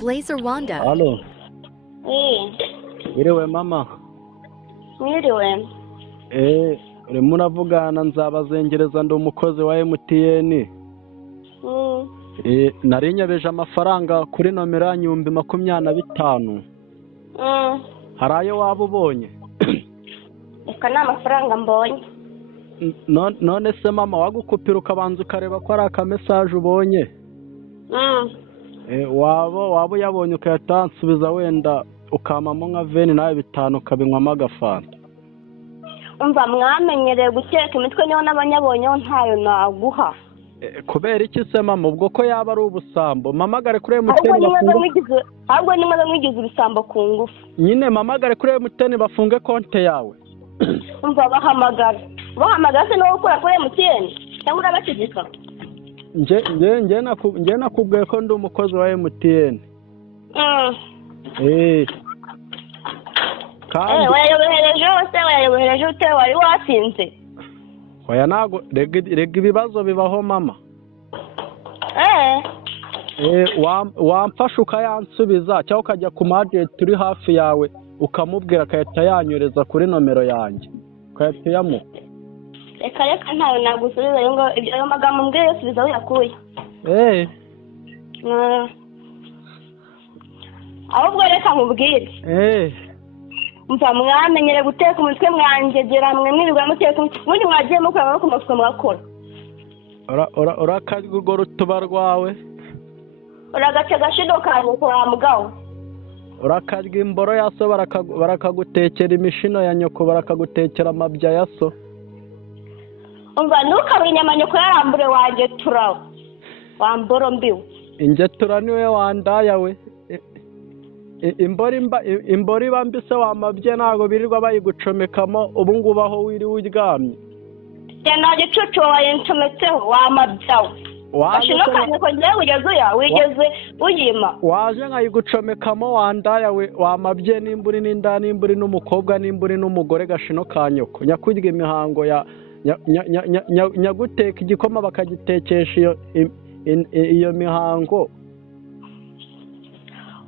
Blazer Wanda. Halo, wiriwe mama. Mwiriwe. Urimo uravugana Nzabazengereza ndi umukozi wa MTN. Nari nyabeje amafaranga kuri nomero ya 25,000. Hari ayo waba ubonye? Eka ni amafaranga mbonye. None se mama wagukupira ukabanza ukareba ko ari akamesaje ubonye? Waba uyabonye ukayatansubiza wenda ukamamo nka veni nawe 5 ukabinywamo agafanta. Umva mwamenyereye guteka imitwe niyo n'abanyabonyeho ntayo naguha. Kubera iki se mama ubwo ko yaba ari ubusambo mamagare kuri MTN ahubwo nimaze mwigize ibisambo ku ngufu. Nyine mamagare kuri MTN bafunge konte yawe. Umva bahamagara se no gukora kuri MTN cyangwa urabategeka? Nge nakubwiye ko ndi umukozi wa MTN. wayayobehereje ute wari wasinze? Oya nago rega ibibazo bibaho mama. Wamfasha ukayansubiza cyangwa ukajya ku majeti turi hafi yawe ukamubwira akahita yanyoreza kuri nomero yanjye ukahita yamuha. Reka ntayo nagusubiza ayo magambo mbwiye yose biza wiyakuye. Ahubwo reka nkubwire. Mva mwamenyere guteka umutwe mwangegera mwe mwirirwa muteka ubundi mwagiye mukora no kumutwe mwakora. Urakarya urwo rutuba rwawe? Uragace gashido kanyu kwa mugabo. Urakarya imboro ya so barakagutekera imishino ya nyoko barakagutekera amabya ya so. Umva ntukabure inyama nyoko yarambure wanjye turawe. Wamboro mbiwe. Ingetura niwe wandaya we. Imbori bambise wamabye nago birirwa bayigucomekamo ubu ngubu aho wiri uryamye. Cyana gicucu wayencometseho wamabyawe. Ashino kanye ko ngiye wigeze uyima. Waje nkayigucomekamo wandaya we wamabye n'imburi n'indani n'imburi n'umukobwa n'imburi n'umugore gashino kanyoko nyakurya imihango ya nyaguteka igikoma bakagitekesha iyo mihango.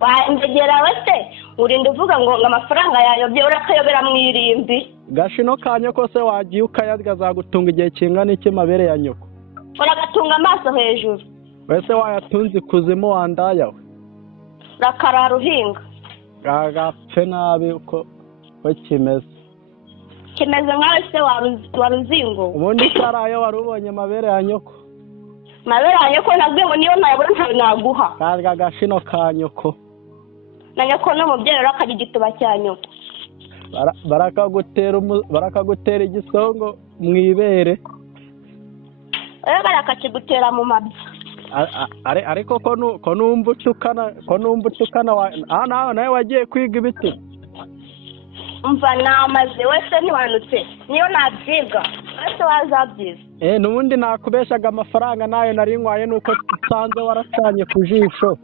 Wangegera wese urinda uvuga ngo amafaranga yayobye urakayobera mu irimbi. Gashino kanyo kose wagiye ukayarya zagutunga igihe kingana iki mabere ya nyoko. Uragatunga amaso hejuru. Wese wayatunze kuzimu wandayawe. Rakara ruhinga. Gagapfe nabi uko kimeze. Kimeze nkawe se waruzingo. Ubundi sarayo warubonye mabere ya nyoko. Mabere ya nyoko nabwiye ngo niyo nayobora ntayo naguha. Karga gashino ka nyoko. Na nyoko no mubyeyi urakagira igituba cya nyoko. Barakagutera igisongo mwibere. Barakakigutera mu mabya. Ariko ko numva ucukana nawe wagiye kwiga ibiti. Umva namaze wese ntiwanutse niyo nabyiga wese wazabyiza. Nubundi nakubeshaga amafaranga nayo nari nkwaye nuko usanze waracanye ku jisho.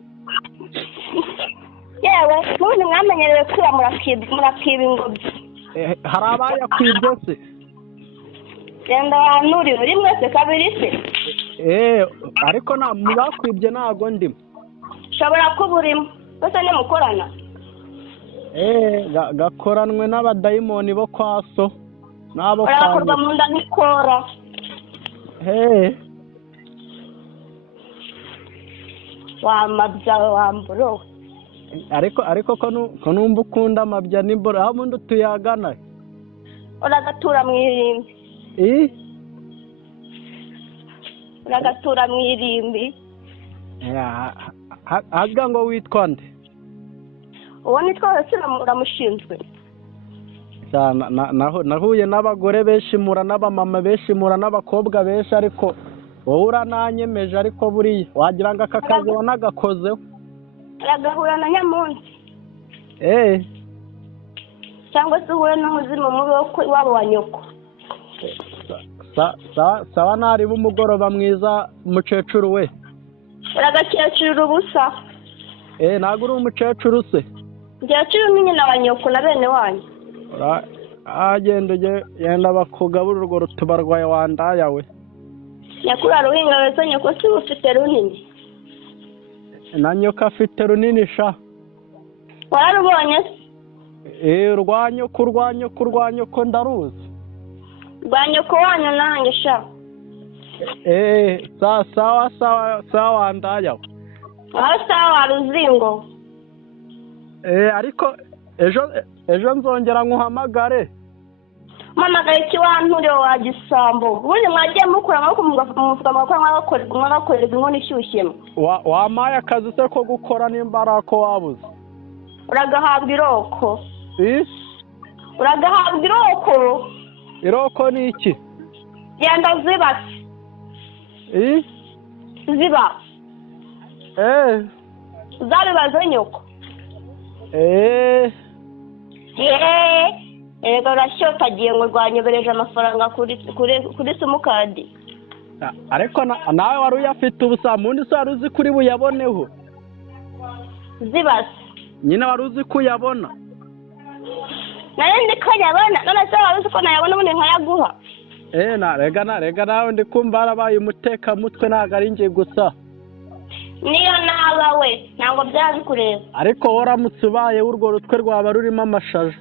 Yewe nubundi mwamenyereye kwira murakiba ingobyi. Hari abayakwibye se? Genda wanurire rimwe se kabiri se? Ariko mubakwibye ntago ndimo. Ushobora kuba urimo wese nimukorana. Gakoranwe n'abadayimoni bo kwa so nabo barakorwa mu nda nk'ikora. Wamabya wamburo. Ariko ko numva ukunda amabya n'imboro aho ubundi tuyagana. Uragatura mu irimbi. Uragatura mu irimbi. Haga ngo witwa nde? Uwo nitwa wese uramushinzwe. Nahuye n'abagore benshi mura n'abamama benshi mura n'abakobwa benshi ariko wowe urananyemeje ariko buriya wagira ngo aka kazi wanagakozeho. Uragahura na nyamunsi. Cyangwa se uhure n'umuzimu mubi wabo wa nyoko. Sawa nariba umugoroba mwiza mukecuru we. Uragakecuru ubusa. Ntabwo uri umukecuru se? Ngecuru ni nyina wa nyoko na bene wanyu. Yenda bakugaburira urwo rutuba rwawe wandayawe. Nyakura ruhinga wese nyoko si ufite runini. na nyoko afite runini sha. wararubonye se? Rwa nyoko ndaruzi. rwa nyoko wanyu nanjye sha. Sawa ndayaho. aho sawa ruzingo. Ariko ejo nzongera nkuhamagare. mpamagaye ikiwanture wa gisambo. ubundi mwagiye mukura amaboko mu mufuka mwagakorerwa inkono ishyushyemo. Wampaye akazi se ko gukora nimba ari ako wabuze. uragahabwa iroko. uragahabwa iroko. Iroko ni iki? genda ziba se. ziba. zabibaze nyoko. Erega urashotagiye ngo rwanyobereje amafaranga kuri simukadi. Ariko nawe wari uyafite ubusa mundi se wari uzi kuri buyaboneho. zibase nyine wari uzi ko uyabona. nari ndi ko nyabona none se wari uzi ko nayabona ubundi nkayaguha. Rega nawe ndi kumva harabaye umutekamutwe ntabwo ari njye gusa. niyo naba we ntabwo byabikureba. Ariko waramutse ubaye urwo rutwe rwaba rurimo amashaja.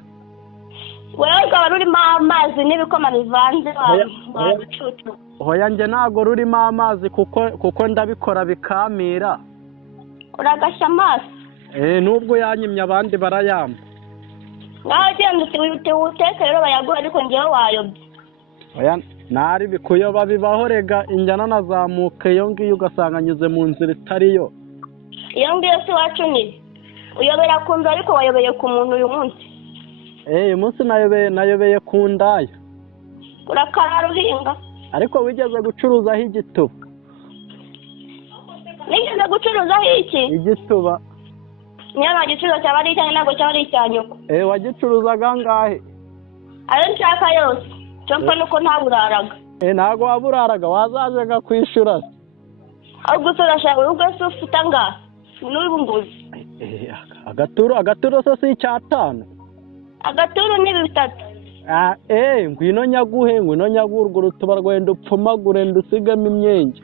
wowe rwaba rurimo amazi n'ibikoma bivanze wabicucu. Hoya njye ntabwo rurimo amazi kuko ndabikora bikamira. uragasha amaso. Nubwo yanyimye abandi barayamba. ngaho genda uteke rero bayaguha ariko njyewe wayobye. Oya nari bikuyoba bibaho rega injyana nazamuka iyo ngiyo ugasanga nyuze mu nzira itariyo. iyo ngiyo si wacu ni uyobera ku nzu ariko wayobeye ku muntu uyu munsi. uyu munsi nayobeye ku ndaya. urakarara uhinga. ariko wigeze gucuruzaho igituba? nigeze gucuruzaho iki? igituba. niyo nta gicuruza cyaba ari icyanyu ntabwo cyaba ari icya nyoko. wagicuruzaga angahe? ayo nshaka yose cyo mpfa nuko ntaburaraga. ntabwo waburaraga wazajaga kwishyura se. ahubwo se urashaka ubwo se ufite angahe n'ubu nguzi? agaturo se si icyatanu? agaturu ni 3. ngwino nyaguhe urwo rutuba rwenda upfumagure ndusigamo imyenge.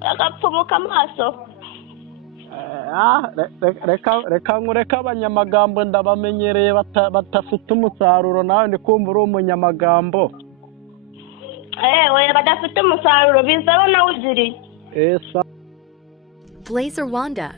agapfumuka amaso. reka abanyamagambo ndabamenyereye batafite umusaruro nawe ndi kumva uri umunyamagambo. badafite umusaruro bizaba nawe ugiriye. Blazer Wanda